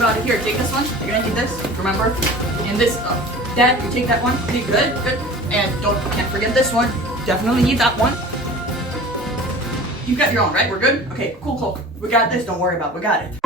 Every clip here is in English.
about it? Here, take this one. You're gonna need this, remember? And this, Dad, you take that one. Okay, good. And can't forget this one. Definitely need that one. You got your own, right? We're good? Okay, cool. We got this, don't worry about it. We got it.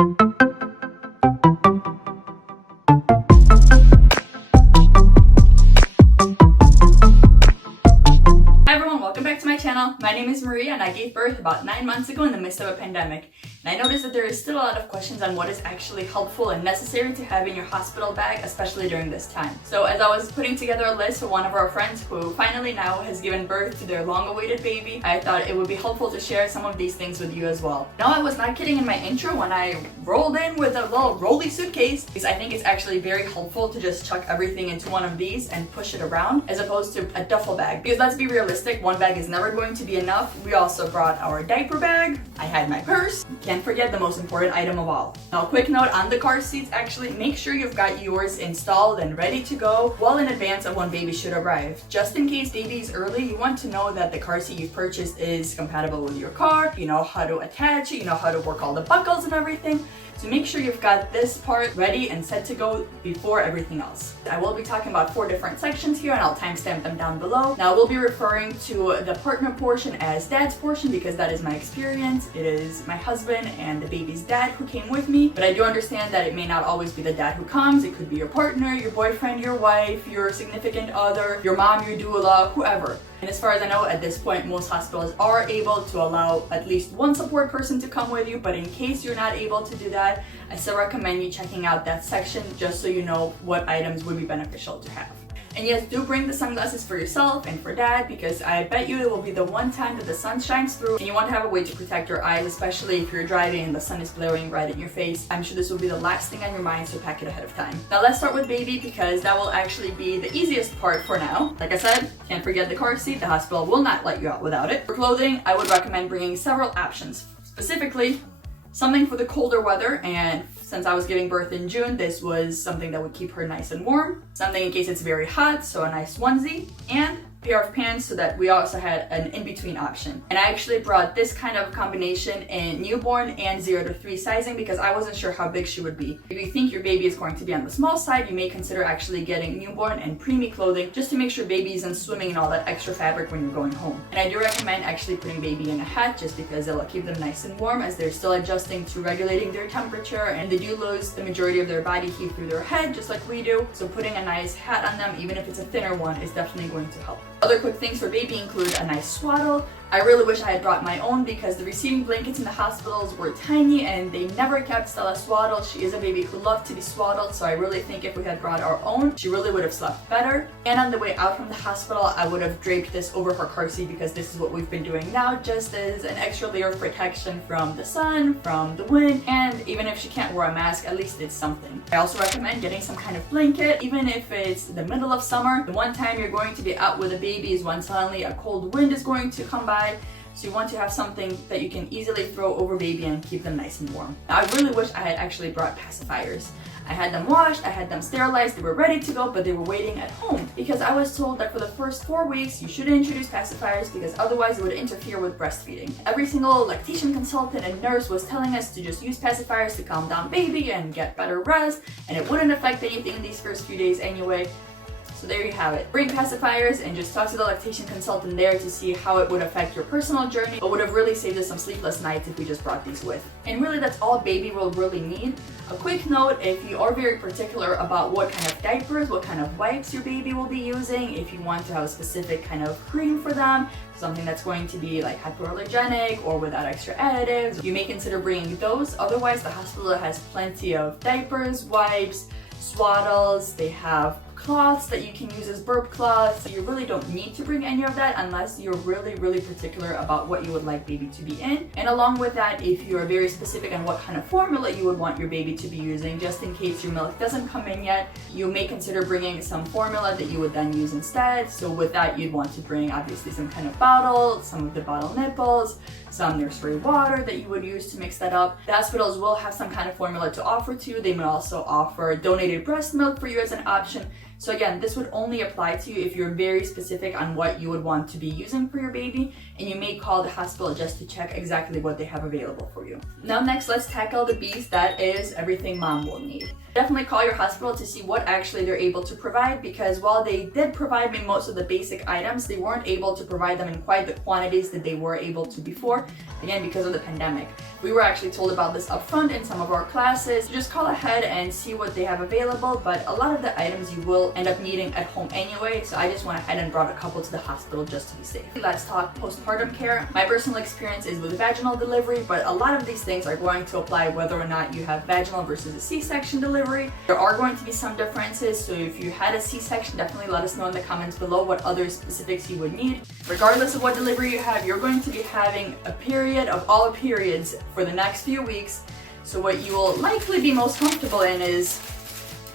Welcome back to my channel. My name is Maria and I gave birth about 9 months ago in the midst of a pandemic. And I noticed that there is still a lot of questions on what is actually helpful and necessary to have in your hospital bag, especially during this time. So as I was putting together a list for one of our friends who finally now has given birth to their long-awaited baby, I thought it would be helpful to share some of these things with you as well. No, I was not kidding in my intro when I rolled in with a little rolly suitcase, because I think it's actually very helpful to just chuck everything into one of these and push it around as opposed to a duffel bag. Because let's be realistic, one bag is never going to be enough. We also brought our diaper bag. I had my purse. Can't forget the most important item of all. Now, a quick note on the car seats, actually, make sure you've got yours installed and ready to go well in advance of when baby should arrive. Just in case baby is early, you want to know that the car seat you've purchased is compatible with your car, you know how to attach it, you know how to work all the buckles and everything. So make sure you've got this part ready and set to go before everything else. I will be talking about 4 different sections here and I'll timestamp them down below. Now I will be referring to the partner portion as dad's portion because that is my experience. It is my husband and the baby's dad who came with me, but I do understand that it may not always be the dad who comes. It could be your partner, your boyfriend, your wife, your significant other, your mom, your doula, whoever. And as far as I know, at this point, most hospitals are able to allow at least one support person to come with you, but in case you're not able to do that, I still recommend you checking out that section just so you know what items would be beneficial to have. And yes, do bring the sunglasses for yourself and for dad because I bet you it will be the one time that the sun shines through and you want to have a way to protect your eyes, especially if you're driving and the sun is blaring right in your face. I'm sure this will be the last thing on your mind, so pack it ahead of time. Now let's start with baby because that will actually be the easiest part for now. Like I said, can't forget the car seat. The hospital will not let you out without it. For clothing, I would recommend bringing several options. Specifically, something for the colder weather, and since I was giving birth in June, this was something that would keep her nice and warm. Something in case it's very hot, so a nice onesie, and a pair of pants so that we also had an in-between option. And I actually brought this kind of combination in newborn and 0 to 3 sizing because I wasn't sure how big she would be. If you think your baby is going to be on the small side, you may consider actually getting newborn and preemie clothing just to make sure baby isn't swimming in all that extra fabric when you're going home. And I do recommend actually putting baby in a hat just because it'll keep them nice and warm as they're still adjusting to regulating their temperature and they do lose the majority of their body heat through their head just like we do. So putting a nice hat on them, even if it's a thinner one, is definitely going to help. Other quick things for baby include a nice swaddle. I really wish I had brought my own because the receiving blankets in the hospitals were tiny and they never kept Stella swaddled. She is a baby who loved to be swaddled, so I really think if we had brought our own, she really would have slept better. And on the way out from the hospital, I would have draped this over her car seat because this is what we've been doing now, just as an extra layer of protection from the sun, from the wind, and even if she can't wear a mask, at least it's something. I also recommend getting some kind of blanket, even if it's the middle of summer. The one time you're going to be out with a baby is when suddenly a cold wind is going to come by. So you want to have something that you can easily throw over baby and keep them nice and warm. Now, I really wish I had actually brought pacifiers. I had them washed, I had them sterilized, they were ready to go, but they were waiting at home because I was told that for the first 4 weeks you shouldn't introduce pacifiers because otherwise it would interfere with breastfeeding. Every single lactation consultant and nurse was telling us to just use pacifiers to calm down baby and get better rest, and it wouldn't affect anything in these first few days anyway. So there you have it. Bring pacifiers and just talk to the lactation consultant there to see how it would affect your personal journey, but would have really saved us some sleepless nights if we just brought these with. And really that's all baby will really need. A quick note, if you are very particular about what kind of diapers, what kind of wipes your baby will be using, if you want to have a specific kind of cream for them, something that's going to be like hypoallergenic or without extra additives, you may consider bringing those. Otherwise, the hospital has plenty of diapers, wipes, swaddles, they have cloths that you can use as burp cloths. You really don't need to bring any of that unless you're really particular about what you would like baby to be in. And along with that, if you're very specific on what kind of formula you would want your baby to be using, just in case your milk doesn't come in yet, you may consider bringing some formula that you would then use instead. So with that, you'd want to bring obviously some kind of bottle, some of the bottle nipples, some nursery water that you would use to mix that up. The hospitals will have some kind of formula to offer to you. They may also offer donated breast milk for you as an option. So again, this would only apply to you if you're very specific on what you would want to be using for your baby, and you may call the hospital just to check exactly what they have available for you. Now next, let's tackle the beast that is everything mom will need. Definitely call your hospital to see what actually they're able to provide, because while they did provide me most of the basic items, they weren't able to provide them in quite the quantities that they were able to before, again because of the pandemic. We were actually told about this up front in some of our classes. Just call ahead and see what they have available, but a lot of the items you will end up needing at home anyway, so I just went ahead and brought a couple to the hospital just to be safe. Let's talk postpartum care. My personal experience is with vaginal delivery, but a lot of these things are going to apply whether or not you have vaginal versus a C-section delivery. There are going to be some differences, so if you had a C-section, definitely let us know in the comments below what other specifics you would need. Regardless of what delivery you have, you're going to be having a period of all periods for the next few weeks, so what you will likely be most comfortable in is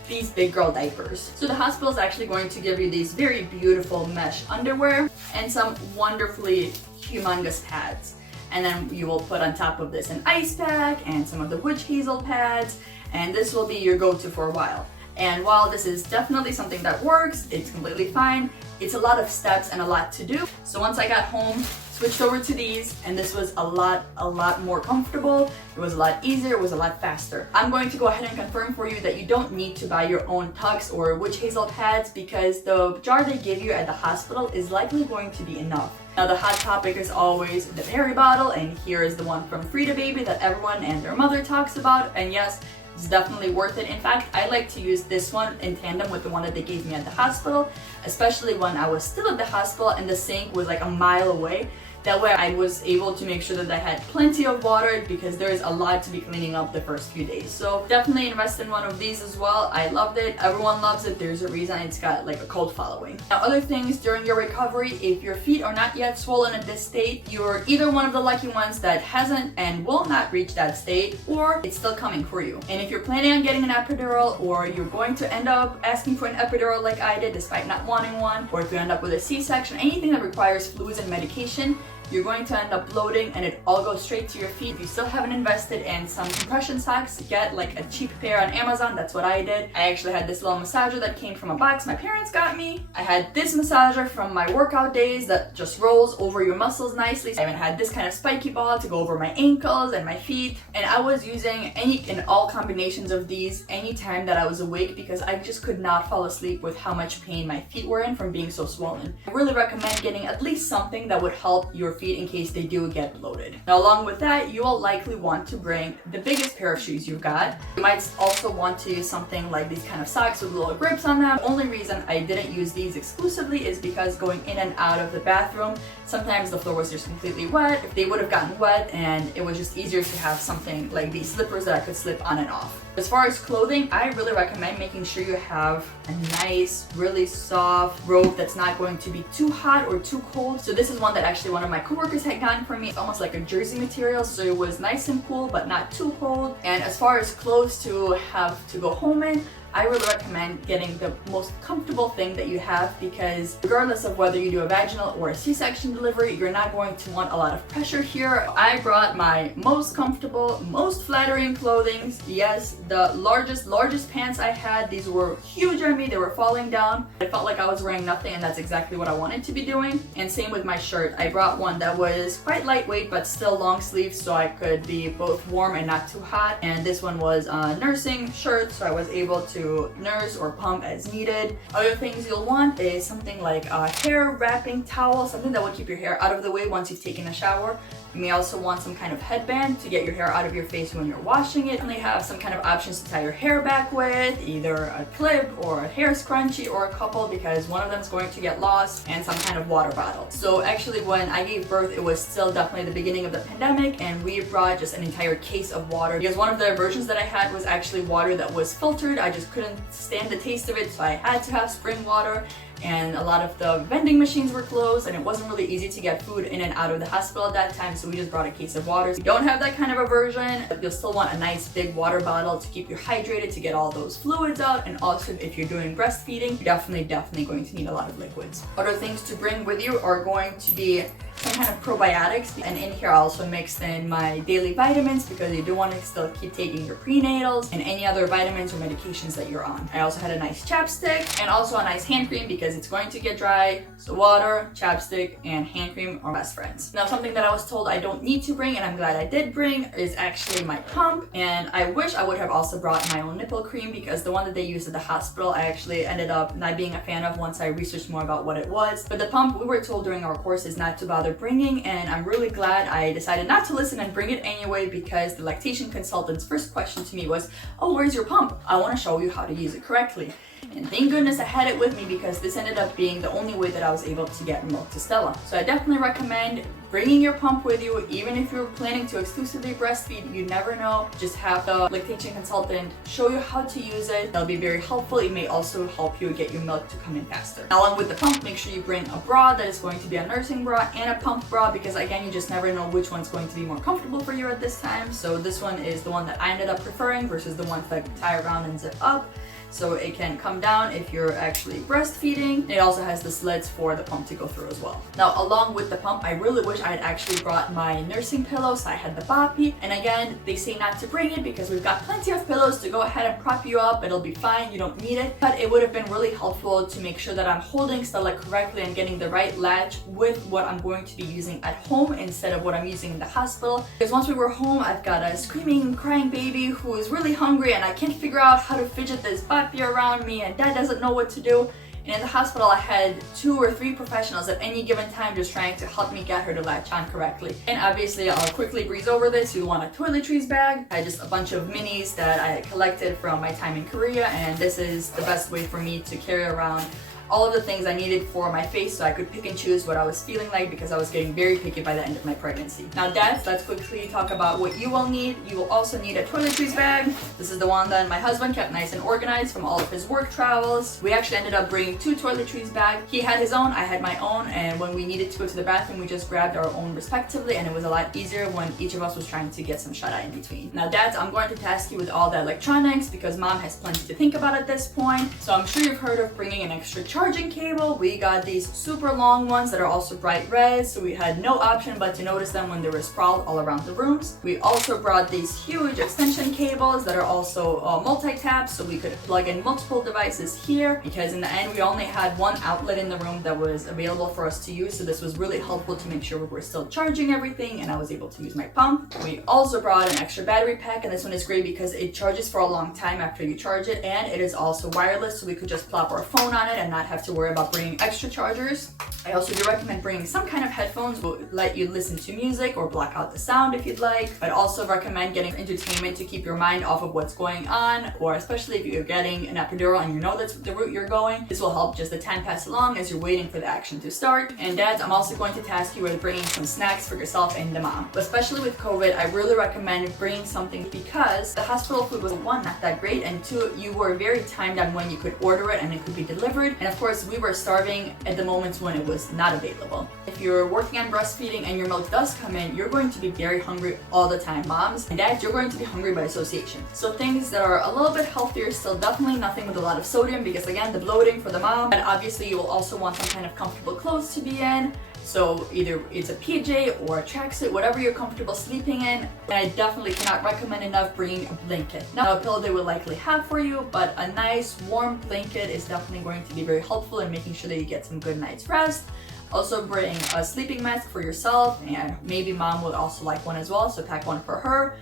these big girl diapers. So the hospital is actually going to give you these very beautiful mesh underwear and some wonderfully humongous pads. And then you will put on top of this an ice pack and some of the witch hazel pads, and this will be your go-to for a while. And while this is definitely something that works, it's completely fine, it's a lot of steps and a lot to do. So once I got home, switched over to these, and this was a lot more comfortable. It was a lot easier, it was a lot faster. I'm going to go ahead and confirm for you that you don't need to buy your own tucks or witch hazel pads, because the jar they give you at the hospital is likely going to be enough. Now the hot topic is always the Mary bottle, and here is the one from Frida Baby that everyone and their mother talks about, and yes, it's definitely worth it. In fact, I like to use this one in tandem with the one that they gave me at the hospital, especially when I was still at the hospital and the sink was like a mile away. That way I was able to make sure that I had plenty of water, because there is a lot to be cleaning up the first few days. So definitely invest in one of these as well. I loved it. Everyone loves it. There's a reason it's got like a cult following. Now other things during your recovery, if your feet are not yet swollen at this state, you're either one of the lucky ones that hasn't and will not reach that state, or it's still coming for you. And if you're planning on getting an epidural, or you're going to end up asking for an epidural like I did despite not wanting one, or if you end up with a C-section, anything that requires fluids and medication, you're going to end up bloating and it all goes straight to your feet. If you still haven't invested in some compression socks, get like a cheap pair on Amazon. That's what I did. I actually had this little massager that came from a box my parents got me. I had this massager from my workout days that just rolls over your muscles nicely. I even had this kind of spiky ball to go over my ankles and my feet. And I was using any and all combinations of these anytime that I was awake, because I just could not fall asleep with how much pain my feet were in from being so swollen. I really recommend getting at least something that would help your feet in case they do get bloated. Now along with that, you will likely want to bring the biggest pair of shoes you've got. You might also want to use something like these kind of socks with little grips on them. The only reason I didn't use these exclusively is because going in and out of the bathroom, sometimes the floor was just completely wet. If they would have gotten wet, and it was just easier to have something like these slippers that I could slip on and off. As far as clothing, I really recommend making sure you have a nice, really soft robe that's not going to be too hot or too cold. So this is one that actually one of my coworkers had gotten for me. It's almost like a jersey material, so it was nice and cool but not too cold. And as far as clothes to have to go home in, I really recommend getting the most comfortable thing that you have, because regardless of whether you do a vaginal or a C-section delivery, you're not going to want a lot of pressure here. I brought my most comfortable, most flattering clothing. Yes, the largest pants I had, these were huge on me, they were falling down. I felt like I was wearing nothing, and that's exactly what I wanted to be doing. And same with my shirt. I brought one that was quite lightweight but still long sleeves, so I could be both warm and not too hot. And this one was a nursing shirt, so I was able to nurse or pump as needed. Other things you'll want is something like a hair wrapping towel, something that will keep your hair out of the way once you've taken a shower. You may also want some kind of headband to get your hair out of your face when you're washing it. And they have some kind of options to tie your hair back with, either a clip or a hair scrunchie or a couple, because one of them is going to get lost, and some kind of water bottle. So actually when I gave birth, it was still definitely the beginning of the pandemic, and we brought just an entire case of water, because one of the versions that I had was actually water that was filtered. I just couldn't stand the taste of it, so I had to have spring water. And a lot of the vending machines were closed, and it wasn't really easy to get food in and out of the hospital at that time, so we just brought a case of water. If you don't have that kind of a version, you'll still want a nice big water bottle to keep you hydrated, to get all those fluids out, and also if you're doing breastfeeding, you're definitely going to need a lot of liquids. Other things to bring with you are going to be some kind of probiotics, and in here I also mixed in my daily vitamins because you do want to still keep taking your prenatals and any other vitamins or medications that you're on. I also had a nice chapstick and also a nice hand cream because it's going to get dry, so water, chapstick, and hand cream are best friends. Now, something that I was told I don't need to bring, and I'm glad I did bring, is actually my pump, and I wish I would have also brought my own nipple cream because the one that they used at the hospital I actually ended up not being a fan of once I researched more about what it was. But the pump, we were told during our course, is not to bother bringing, and I'm really glad I decided not to listen and bring it anyway because the lactation consultant's first question to me was, oh, where's your pump? I want to show you how to use it correctly. And thank goodness I had it with me because this ended up being the only way that I was able to get milk to Stella. So I definitely recommend bringing your pump with you, even if you're planning to exclusively breastfeed. You never know. Just have the lactation consultant show you how to use it. That'll be very helpful. It may also help you get your milk to come in faster. Now, along with the pump, make sure you bring a bra that is going to be a nursing bra and a pump bra because again, you just never know which one's going to be more comfortable for you at this time. So this one is the one that I ended up preferring versus the ones that tie around and zip up. So it can come down if you're actually breastfeeding. It also has the slits for the pump to go through as well. Now, along with the pump, I really wish I had actually brought my nursing pillow, so I had the boppy. And again, they say not to bring it because we've got plenty of pillows to go ahead and prop you up. It'll be fine, you don't need it. But it would have been really helpful to make sure that I'm holding Stella correctly and getting the right latch with what I'm going to be using at home instead of what I'm using in the hospital. Because once we were home, I've got a screaming, crying baby who is really hungry and I can't figure out how to fidget this boppy around me, and dad doesn't know what to do. And in the hospital, I had 2 or 3 professionals at any given time just trying to help me get her to latch on correctly. And obviously, I'll quickly breeze over this. You want a toiletries bag. I had just a bunch of minis that I collected from my time in Korea, and this is the best way for me to carry around all of the things I needed for my face so I could pick and choose what I was feeling like because I was getting very picky by the end of my pregnancy. Now, dads, let's quickly talk about what you will need. You will also need a toiletries bag. This is the one that my husband kept nice and organized from all of his work travels. We actually ended up bringing 2 toiletries bags. He had his own, I had my own, and when we needed to go to the bathroom, we just grabbed our own respectively, and it was a lot easier when each of us was trying to get some shut-eye in between. Now, dads, I'm going to task you with all the electronics because mom has plenty to think about at this point. So I'm sure you've heard of bringing an extra charging cable. We got these super long ones that are also bright red, so we had no option but to notice them when they were sprawled all around the rooms. We also brought these huge extension cables that are also multi-tap, so we could plug in multiple devices here because in the end we only had one outlet in the room that was available for us to use, so this was really helpful to make sure we were still charging everything and I was able to use my pump. We also brought an extra battery pack, and this one is great because it charges for a long time after you charge it, and it is also wireless, so we could just plop our phone on it and not have to worry about bringing extra chargers. I also do recommend bringing some kind of headphones will let you listen to music or block out the sound if you'd like. I'd also recommend getting entertainment to keep your mind off of what's going on, or especially if you're getting an epidural and you know that's the route you're going. This will help just the time pass along as you're waiting for the action to start. And dads, I'm also going to task you with bringing some snacks for yourself and the mom. But especially with COVID, I really recommend bringing something because the hospital food was 1, not that great, and 2, you were very timed on when you could order it and it could be delivered. And of course, we were starving at the moments when it was not available. If you're working on breastfeeding and your milk does come in, you're going to be very hungry all the time. Moms and dads, you're going to be hungry by association. So things that are a little bit healthier, still definitely nothing with a lot of sodium because again, the bloating for the mom, but obviously you will also want some kind of comfortable clothes to be in. So either it's a PJ or a tracksuit, whatever you're comfortable sleeping in. And I definitely cannot recommend enough bringing a blanket. Now, a pillow they will likely have for you, but a nice warm blanket is definitely going to be very helpful in making sure that you get some good night's rest. Also bring a sleeping mask for yourself, and maybe mom would also like one as well, so pack one for her.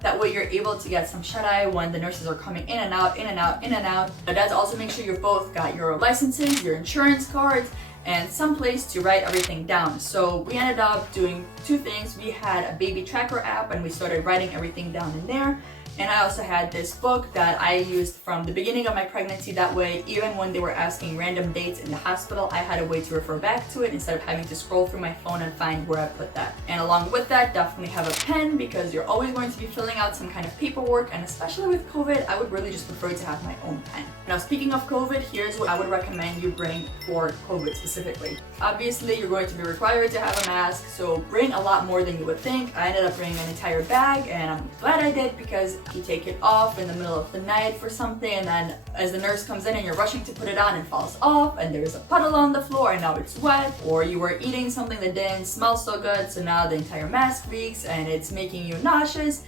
That way you're able to get some shut-eye when the nurses are coming in and out, in and out, in and out. But dads, also make sure you've both got your licenses, your insurance cards, and some place to write everything down. So we ended up doing 2 things. We had a baby tracker app and we started writing everything down in there. And I also had this book that I used from the beginning of my pregnancy. That way, even when they were asking random dates in the hospital, I had a way to refer back to it instead of having to scroll through my phone and find where I put that. And along with that, definitely have a pen because you're always going to be filling out some kind of paperwork. And especially with COVID, I would really just prefer to have my own pen. Now, speaking of COVID, here's what I would recommend you bring for COVID specifically. specifically. Obviously, you're going to be required to have a mask, so bring a lot more than you would think. I ended up bringing an entire bag, and I'm glad I did, because you take it off in the middle of the night for something, and then as the nurse comes in and you're rushing to put it on and falls off, and there's a puddle on the floor and now it's wet, or you were eating something that didn't smell so good, so now the entire mask reeks and it's making you nauseous.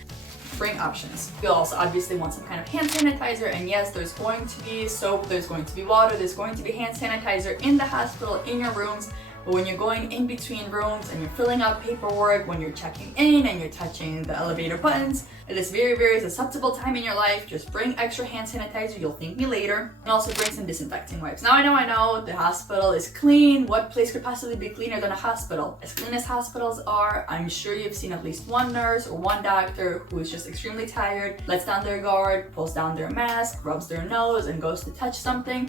Bring options. You'll also obviously want some kind of hand sanitizer, and yes, there's going to be soap, there's going to be water, there's going to be hand sanitizer in the hospital, in your rooms. But when you're going in between rooms and you're filling out paperwork, when you're checking in and you're touching the elevator buttons, at this very, very susceptible time in your life, just bring extra hand sanitizer. You'll thank me later. And also bring some disinfecting wipes. Now I know the hospital is clean. What place could possibly be cleaner than a hospital? As clean as hospitals are, I'm sure you've seen at least one nurse or one doctor who is just extremely tired, lets down their guard, pulls down their mask, rubs their nose, and goes to touch something.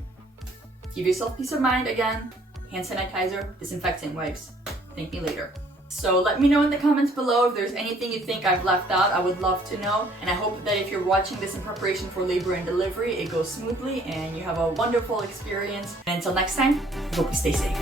Give yourself peace of mind again. Hand sanitizer, disinfecting wipes. Thank me later. So let me know in the comments below if there's anything you think I've left out. I would love to know. And I hope that if you're watching this in preparation for labor and delivery, it goes smoothly and you have a wonderful experience. And until next time, I hope you stay safe.